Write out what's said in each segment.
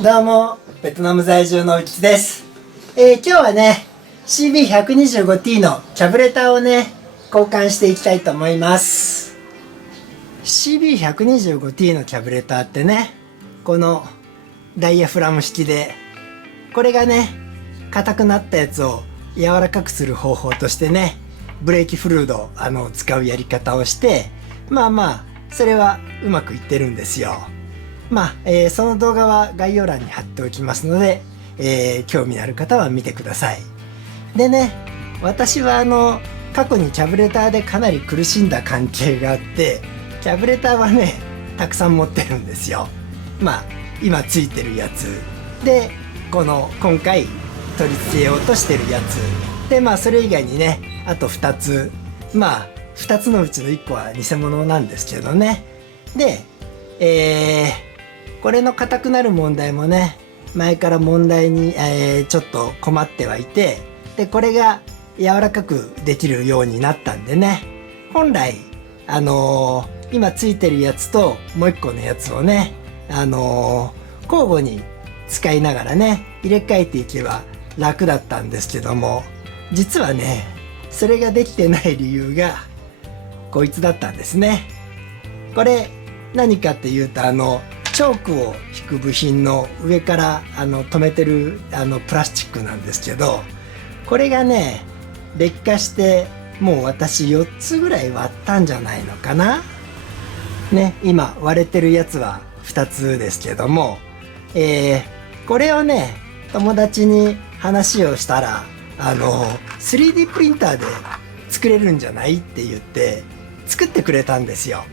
どうも、ベトナム在住のうきです。今日はね、CB125T のキャブレターをね、交換していきたいと思います。CB125T のキャブレターってね、このダイヤフラム式で、これがね、硬くなったやつを柔らかくする方法としてね、ブレーキフルードを使うやり方をして、それはうまくいってるんですよ。その動画は概要欄に貼っておきますので、興味のある方は見てください。でね、私は過去にキャブレターでかなり苦しんだ関係があって、キャブレターはね、たくさん持ってるんですよ。今ついてるやつで、今回取り付けようとしてるやつで、それ以外にね、あと2つ、2つのうちの1個は偽物なんですけどね。で、これの硬くなる問題もね、前から問題に、ちょっと困ってはいて、でこれが柔らかくできるようになったんでね、本来今ついてるやつともう一個のやつをね、交互に使いながらね、入れ替えていけば楽だったんですけども、実はね、それができてない理由がこいつだったんですね。これ何かっていうと、チョークを引く部品の上から留めてるプラスチックなんですけど、これがね、劣化してもう私4つぐらい割ったんじゃないのかなね。今割れてるやつは2つですけども、これをね、友達に話をしたら3D プリンターで作れるんじゃないって言って作ってくれたんですよ。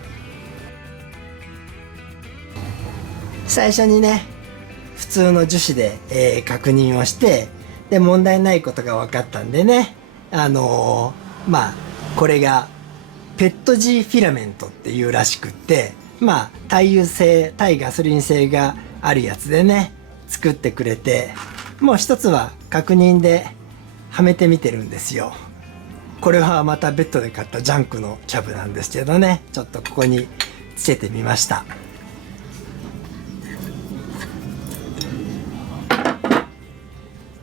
最初にね、普通の樹脂で、確認をして、で問題ないことが分かったんでね、これがペット G フィラメントっていうらしくって、対油性対ガソリン性があるやつでね、作ってくれて、もう一つは確認ではめてみてるんですよ。これはまたベッドで買ったジャンクのキャブなんですけどね、ちょっとここにつけてみました。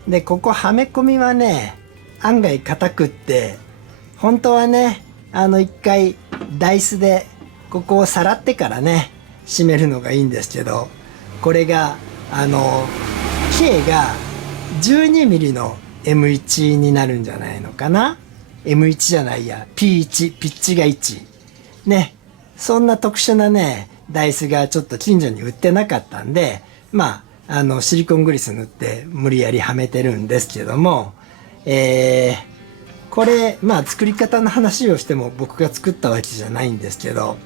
でここはめ込みはね、案外硬くって、本当はね、一回ダイスでここをさらってからね、締めるのがいいんですけど、これがK が 12mm の M1 になるんじゃないのかな。 M1 じゃないや、 P1、ピッチが1ね。そんな特殊なねダイスがちょっと近所に売ってなかったんで、シリコングリス塗って無理やりはめてるんですけども、これ作り方の話をしても僕が作ったわけじゃないんですけど、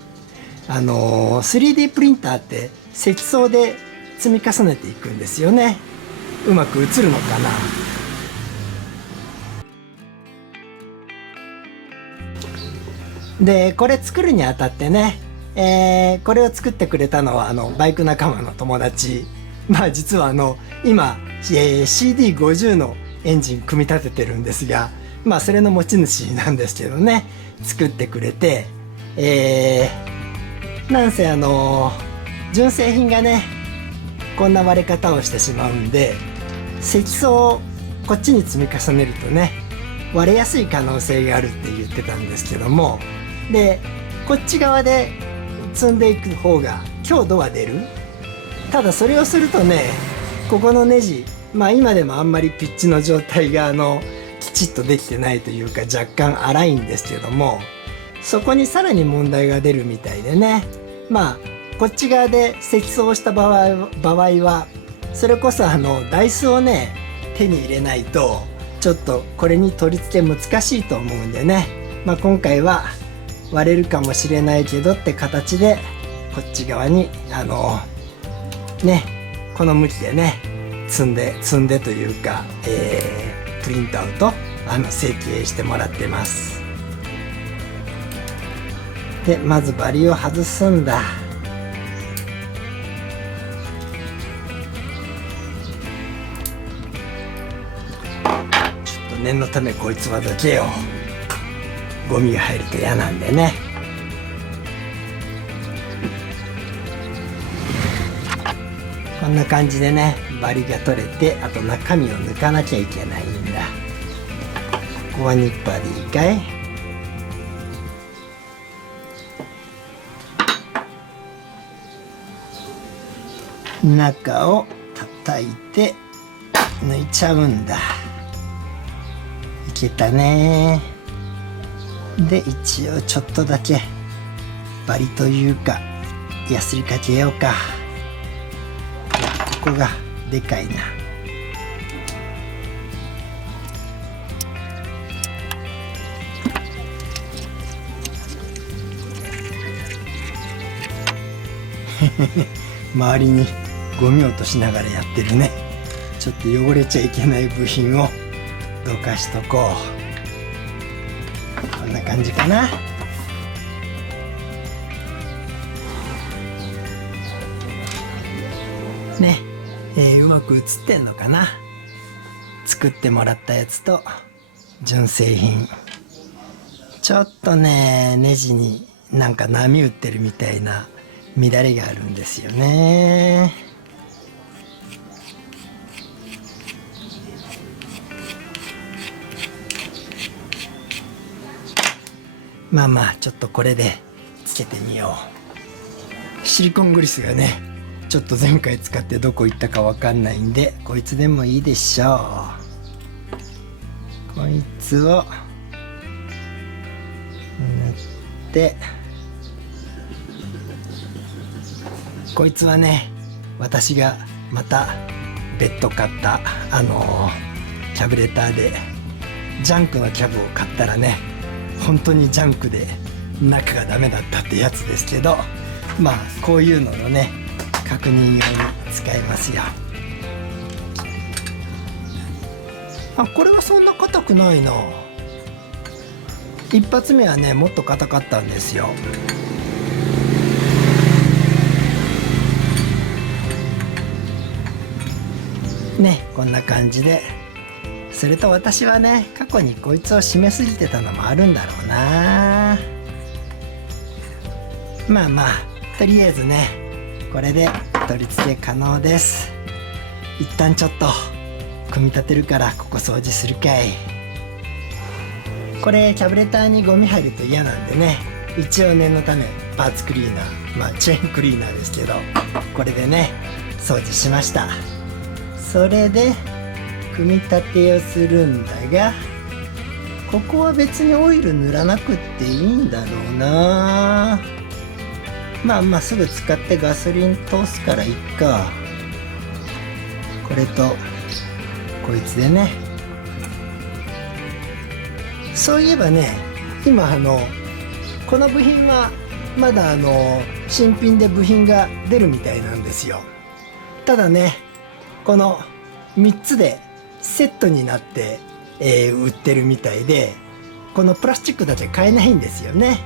3D プリンターって積層で積み重ねていくんですよね。うまく映るのかな。でこれ作るにあたってね、これを作ってくれたのはバイク仲間の友達。実は今、CD50 のエンジン組み立ててるんですが、それの持ち主なんですけどね、作ってくれて、なんせ純正品がね、こんな割れ方をしてしまうんで、積層をこっちに積み重ねるとね、割れやすい可能性があるって言ってたんですけども、でこっち側で積んでいく方が強度は出る。ただそれをするとね、ここのネジ、今でもあんまりピッチの状態がきちっとできてないというか、若干粗いんですけども、そこにさらに問題が出るみたいでね、こっち側で積層した場合はそれこそダイスをね手に入れないとちょっとこれに取り付け難しいと思うんでね、今回は割れるかもしれないけどって形で、こっち側にこの向きでね積んでというか、プリントアウト成形してもらってます。でまずバリを外すんだ。ちょっと念のためこいつはどけよう。ゴミが入ると嫌なんでね。こんな感じでねバリが取れて、あと中身を抜かなきゃいけないんだ。ここはニッパーでいいかい？中を叩いて抜いちゃうんだ。いけたね。で一応ちょっとだけバリというかヤスリかけようか。ここがでかいな。周りにゴミ落としながらやってるね。ちょっと汚れちゃいけない部品をどかしとこう。こんな感じかな。ね、うまく映ってんのかな。作ってもらったやつと純正品。ちょっとねネジになんか波打ってるみたいな乱れがあるんですよね。まあまあちょっとこれでつけてみよう。シリコングリスがねちょっと前回使ってどこ行ったかわかんないんで、こいつでもいいでしょう。こいつを塗って、こいつはね私がまた別途買ったキャブレターでジャンクのキャブを買ったらね本当にジャンクで中がダメだったってやつですけど、まあこういうののね確認用に使えますよ。あ、これはそんな硬くないな。一発目はねもっと硬かったんですよ。ね、こんな感じで。それと私はね過去にこいつを締めすぎてたのもあるんだろうな。まあまあとりあえずねこれで取り付け可能です。一旦ちょっと組み立てるからここ掃除するかい。これキャブレターにゴミ入ると嫌なんでね、一応念のためパーツクリーナー、まあチェーンクリーナーですけど、これでね掃除しました。それで組み立てをするんだが、ここは別にオイル塗らなくっていいんだろうな。まあまあすぐ使ってガソリン通すからいっか。これとこいつでね。そういえばね今この部品はまだ新品で部品が出るみたいなんですよ。ただねこの3つでセットになって、売ってるみたいで、このプラスチックだけ買えないんですよね。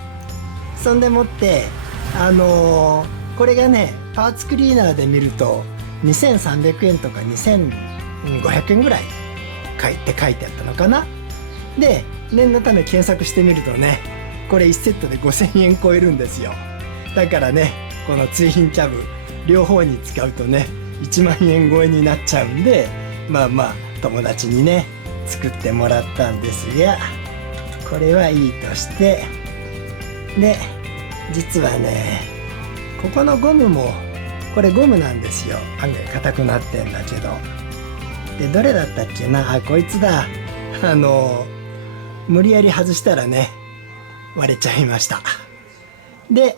そんでもってこれがねパーツクリーナーで見ると2300円とか2500円ぐらいって書いてあったのかな。で念のため検索してみるとねこれ1セットで5000円超えるんですよ。だからねこの追品キャブ両方に使うとね1万円超えになっちゃうんで、まあまあ友達にね作ってもらったんですが、これはいいとして、で実はねここのゴムもこれゴムなんですよ。案外硬くなってんだけど、でどれだったっけなあ、こいつだ。無理やり外したらね割れちゃいました。で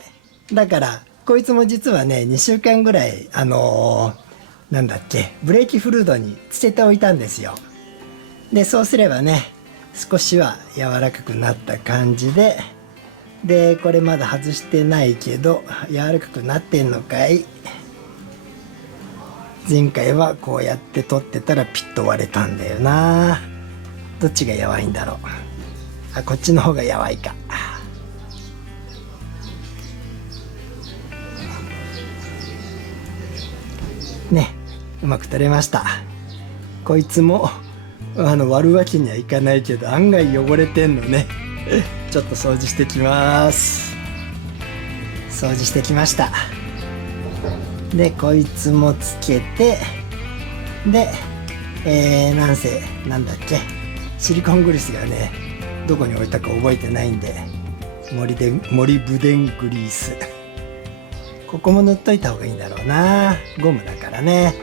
だからこいつも実はね2週間ぐらいなんだっけブレーキフルードにつけておいたんですよ。でそうすればね少しは柔らかくなった感じで、でこれまだ外してないけど柔らかくなってんのかい。前回はこうやって取ってたらピッと割れたんだよな。どっちがやばいんだろう。あ、こっちの方がやばいか。ね、うまく取れました。こいつも割るわけにはいかないけど案外汚れてんのね。ちょっと掃除してきます。掃除してきました。でこいつもつけて、でなんだっけ、シリコングリスがねどこに置いたか覚えてないんで、モリブデングリース、ここも塗っといた方がいいんだろうな、ゴムだからね。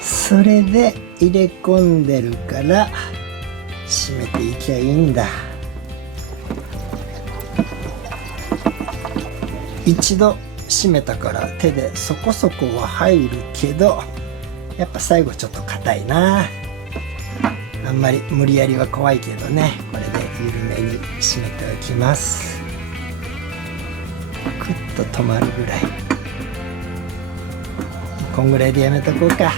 それで入れ込んでるから閉めていきゃいいんだ。一度閉めたから手でそこそこは入るけど、やっぱ最後ちょっと硬いな。あんまり無理やりは怖いけどね、これで緩めに閉めておきます。クッと止まるぐらい、こんぐらいでやめとこうか。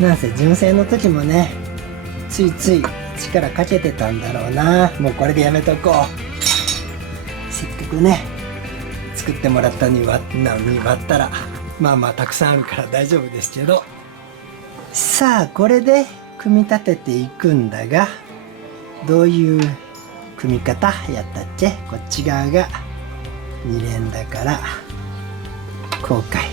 なんせ純正の時もね、ついつい力かけてたんだろうな。もうこれでやめとこう。せっかくね作ってもらったのに割ったらまあまあたくさんあるから大丈夫ですけど。さあこれで組み立てていくんだが、どういう組み方やったっけ。こっち側が2連だからこうかい。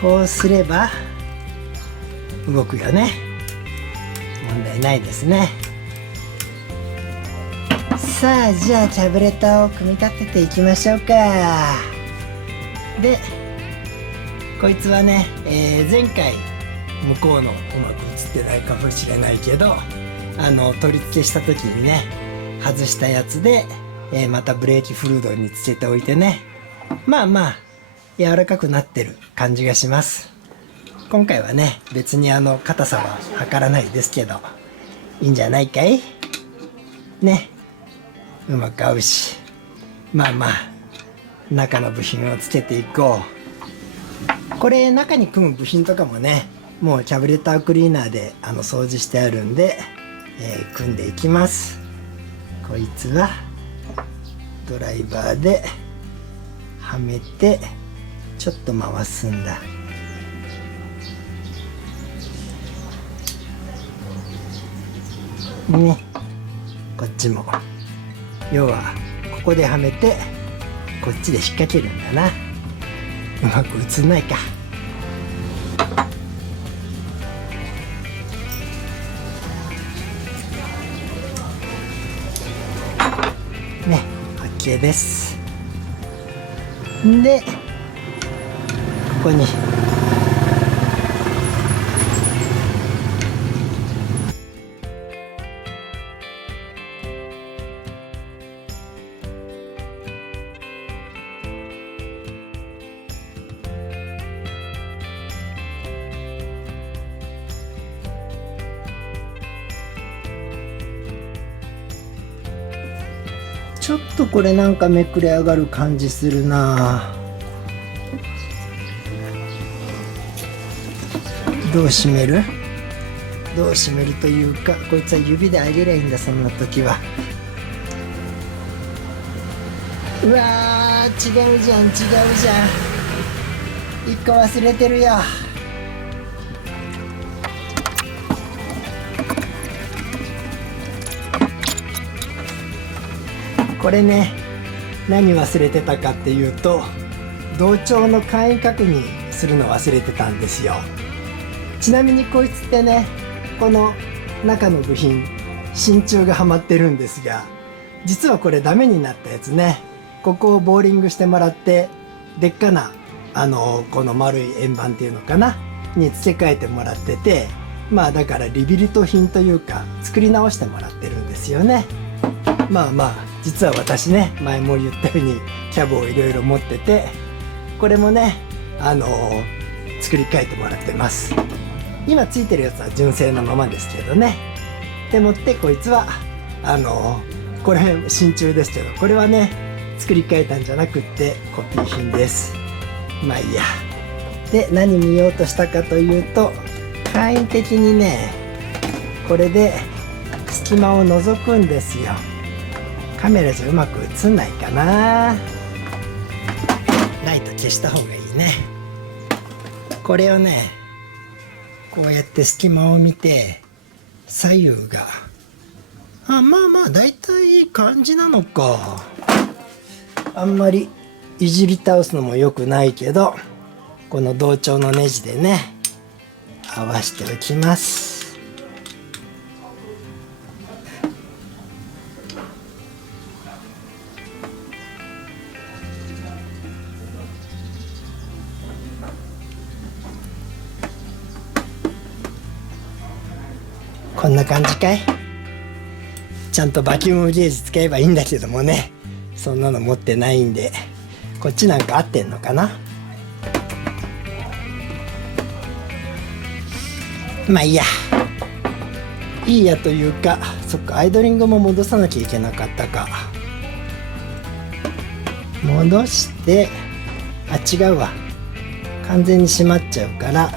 こうすれば動くよね。問題ないですね。さあじゃあキャブレターを組み立てていきましょうか。でこいつはね、前回向こうのうまく映ってないかもしれないけど、取り付けした時にね外したやつで、またブレーキフルードにつけておいてね、まあまあ柔らかくなってる感じがします。今回はね別に硬さは測らないですけどいいんじゃないかいね。うまく合うし、まあまあ中の部品をつけていこう。これ中に組む部品とかもねもうキャブレタークリーナーで掃除してあるんで、組んでいきます。こいつはドライバーではめてちょっと回すんだ。ね、こっちも要はここではめてこっちで引っ掛けるんだな。うまく映んないか。ね、OK です。でここにちょっとこれなんかめくれ上がる感じするな。どう締めるというか、こいつは指で上げりゃいいんだ。そんな時はうわー違うじゃん一個忘れてるよ。これね何忘れてたかっていうと、同調の簡易確認するの忘れてたんですよ。ちなみにこいつってね、この中の部品真鍮がはまってるんですが、実はこれダメになったやつね、ここをボーリングしてもらってでっかなこの丸い円盤っていうのかなに付け替えてもらってて、まあだからリビルト品というか作り直してもらってるんですよね。まあまあ実は私ね、前も言ったようにキャブをいろいろ持ってて、これもね作り変えてもらってます。今ついてるやつは純正のままですけどね。でもってこいつはこれ真鍮ですけど、これはね作り変えたんじゃなくってコピー品です。まあいいや。で、何見ようとしたかというと、簡易的にね、これで隙間を覗くんですよ。カメラじゃうまく映んないかな。ライト消した方がいいね。これをね、こうやって隙間を見て、左右がまあまあだいたいいい感じなのか。あんまりいじり倒すのも良くないけど、この同調のネジでね合わせておきます。こんな感じかい。ちゃんとバキュームゲージ使えばいいんだけどもね、そんなの持ってないんで、こっちなんか合ってんのかな。まあいいや。いいやというか、そっか、アイドリングも戻さなきゃいけなかったか。戻して、あ、違うわ。完全に閉まっちゃうから、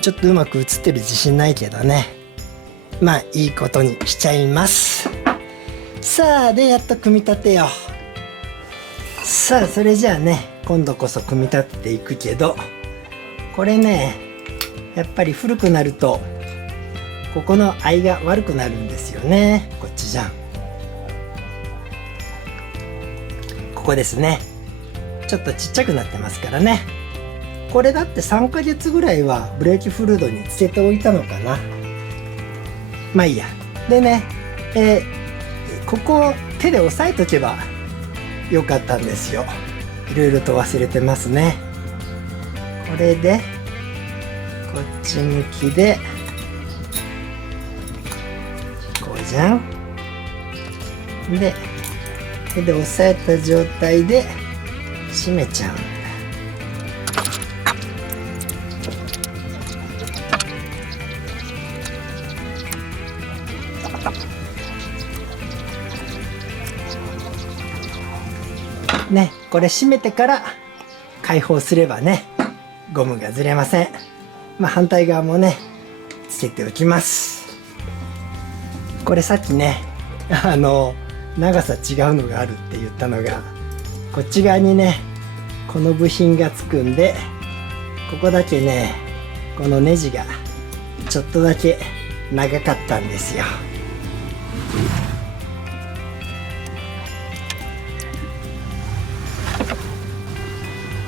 ちょっとうまく映ってる自信ないけどね。まあいいことにしちゃいます。さあ、でやっと組み立てよう。さあ、それじゃあね、今度こそ組み立てていくけど、これね、やっぱり古くなるとここの合いが悪くなるんですよね。こっちじゃん。ここですね。ちょっとちっちゃくなってますからね。これだって3ヶ月ぐらいはブレーキフルードにつけておいたのかな。まあいいや。でね、ここを手で押さえとけばよかったんですよ。いろいろと忘れてますね。これでこっち向きでこうじゃん。で手で押さえた状態で閉めちゃうんだ。ね、これ閉めてから開放すればね、ゴムがずれません。まあ反対側もね、つけておきます。これさっきね、長さ違うのがあるって言ったのが、こっち側にね、この部品がつくんで、ここだけね、このネジがちょっとだけ長かったんですよ。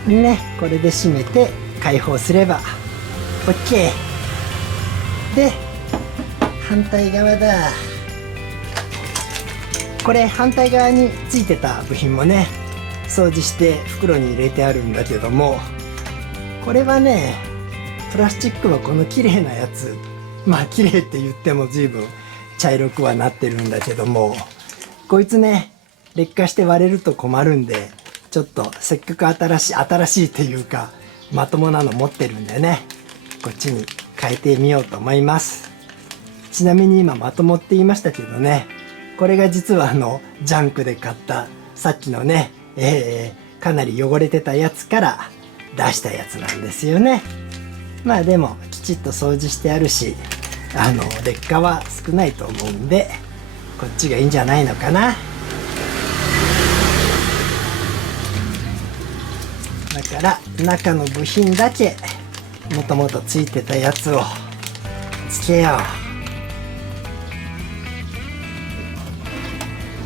ね、これで閉めて開放すれば OK で、反対側だ。これ反対側についてた部品もね、掃除して袋に入れてあるんだけども、これはね、プラスチックのこの綺麗なやつ、まあ綺麗って言っても随分茶色くはなってるんだけども、こいつね、劣化して割れると困るんで、ちょっとせっかく新しいっていうかまともなの持ってるんでね、こっちに変えてみようと思います。ちなみに今まともって言いましたけどね、これが実はジャンクで買ったさっきのね、かなり汚れてたやつから出したやつなんですよね。まあでもきちっと掃除してあるし、劣化は少ないと思うんで、こっちがいいんじゃないのかな。だから中の部品だけもともとついてたやつをつけよ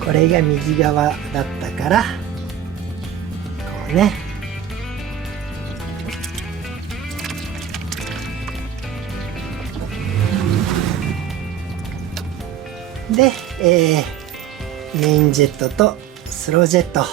う。これが右側だったからこうね。で、メインジェットとスロージェット、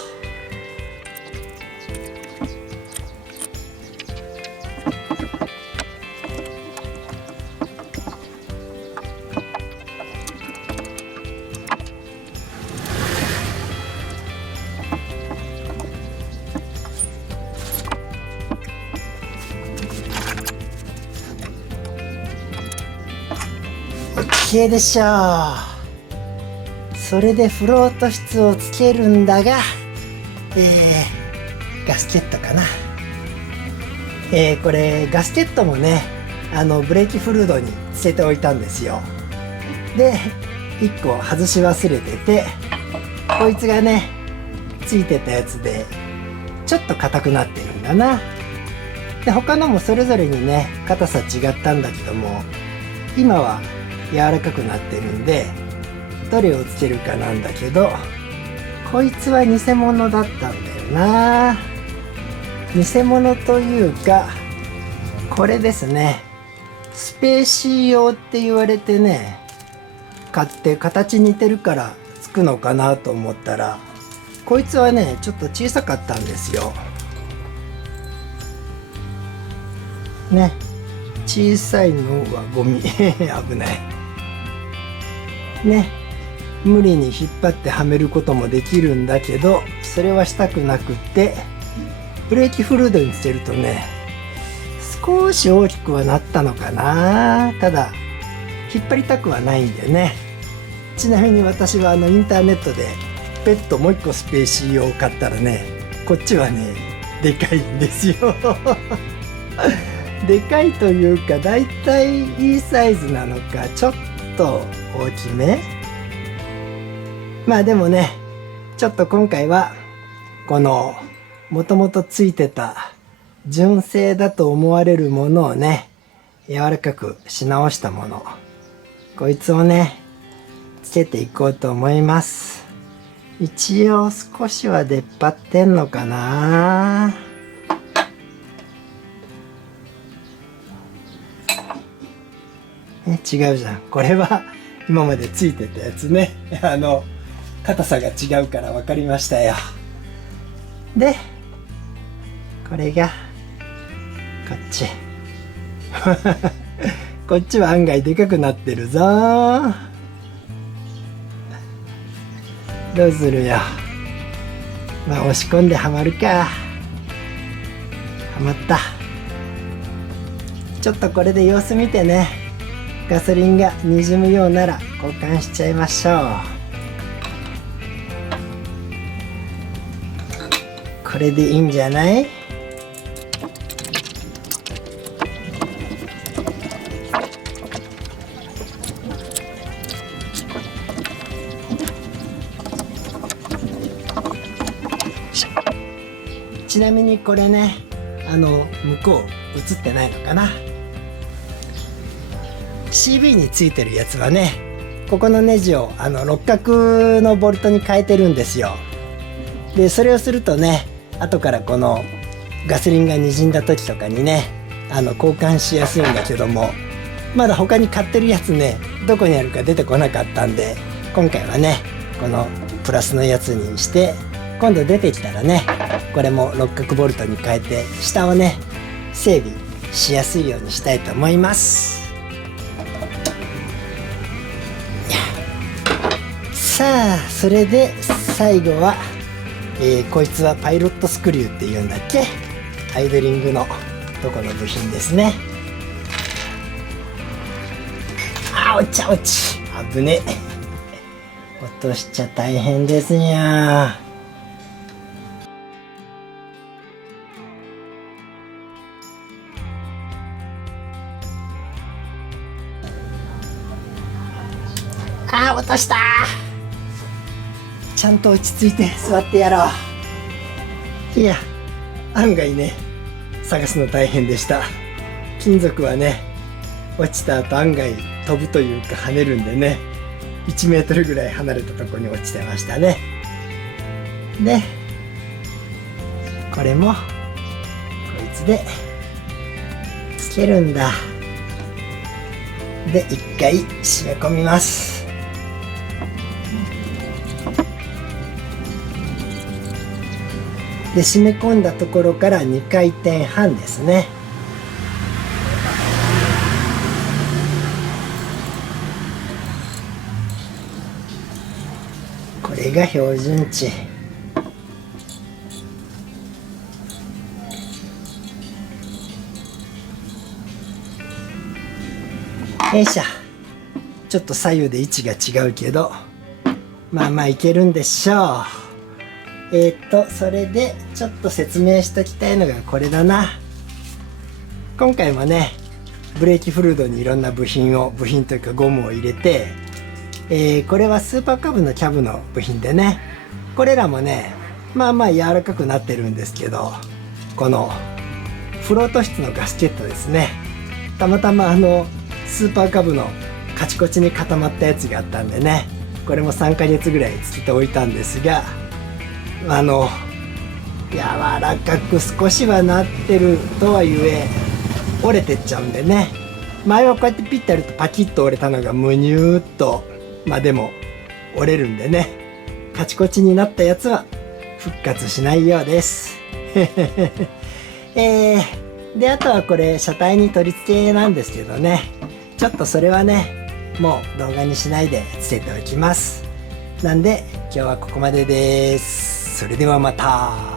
OK でしょう。それでフロート室をつけるんだが、ガスケットかな。これガスケットもね、ブレーキフルードにつけておいたんですよ。で1個外し忘れてて、こいつがねついてたやつでちょっと硬くなってるんだな。で他のもそれぞれにね硬さ違ったんだけども、今は柔らかくなってるんでどれをつけるかなんだけど、こいつは偽物だったんだよな。偽物というかこれですね、スペーシー用って言われてね買って、形似てるからつくのかなと思ったら、こいつはねちょっと小さかったんですよね。小さいのはゴミ危ないね。無理に引っ張ってはめることもできるんだけど、それはしたくなくって、ブレーキフルードにつけるとね少し大きくはなったのかな。ただ引っ張りたくはないんでね。ちなみに私はインターネットで別途もう一個スペーシー用を買ったらね、こっちはねでかいんですよでかいというか、だいたいいいサイズなのかちょっと大きめ。まあでもね、ちょっと今回はこのもともとついてた純正だと思われるものをね柔らかくし直したもの、こいつをねつけていこうと思います。一応少しは出っ張ってんのかな。違うじゃん。これは今までついてたやつね。硬さが違うから分かりましたよ。でこれがこっちこっちは案外でかくなってるぞ。どうするよ。まあ押し込んではまるか。はまった。ちょっとこれで様子見てね、ガソリンがにじむようなら交換しちゃいましょう。これでいいんじゃない？ちなみにこれね、向こう映ってないのかな。CB についてるやつはね、ここのネジを六角のボルトに変えてるんですよ。でそれをするとね、後からこのガソリンがにじんだ時とかにね交換しやすいんだけども、まだ他に買ってるやつねどこにあるか出てこなかったんで、今回はねこのプラスのやつにして、今度出てきたらねこれも六角ボルトに変えて下をね整備しやすいようにしたいと思います。さあそれで最後は、こいつはパイロットスクリューっていうんだっけ、アイドリングのとこの部品ですね。あ落ち落ち危ねえ落としちゃ大変ですにゃ。落とした。ちゃんと落ち着いて座ってやろう。いや案外ね探すの大変でした。金属はね落ちた後案外飛ぶというか跳ねるんでね、1メートルぐらい離れたところに落ちてましたね。でこれもこいつでつけるんだ。で一回締め込みます。で締め込んだところから2回転半ですね。これが標準値。よいしょ。ちょっと左右で位置が違うけど、まあまあいけるんでしょう。それでちょっと説明しときたいのがこれだな。今回もねブレーキフルードにいろんな部品というかゴムを入れて、これはスーパーカブのキャブの部品でね、これらもねまあまあ柔らかくなってるんですけど、このフロート室のガスケットですね、たまたまスーパーカブのカチコチに固まったやつがあったんでね、これも3ヶ月ぐらいつけておいたんですが、柔らかく少しはなってるとはいえ折れてっちゃうんでね、前はこうやってピッてやるとパキッと折れたのがむにゅーっとでも折れるんでね、カチコチになったやつは復活しないようですであとはこれ車体に取り付けなんですけどね、ちょっとそれはねもう動画にしないでつけておきます。なんで今日はここまでです。それではまた。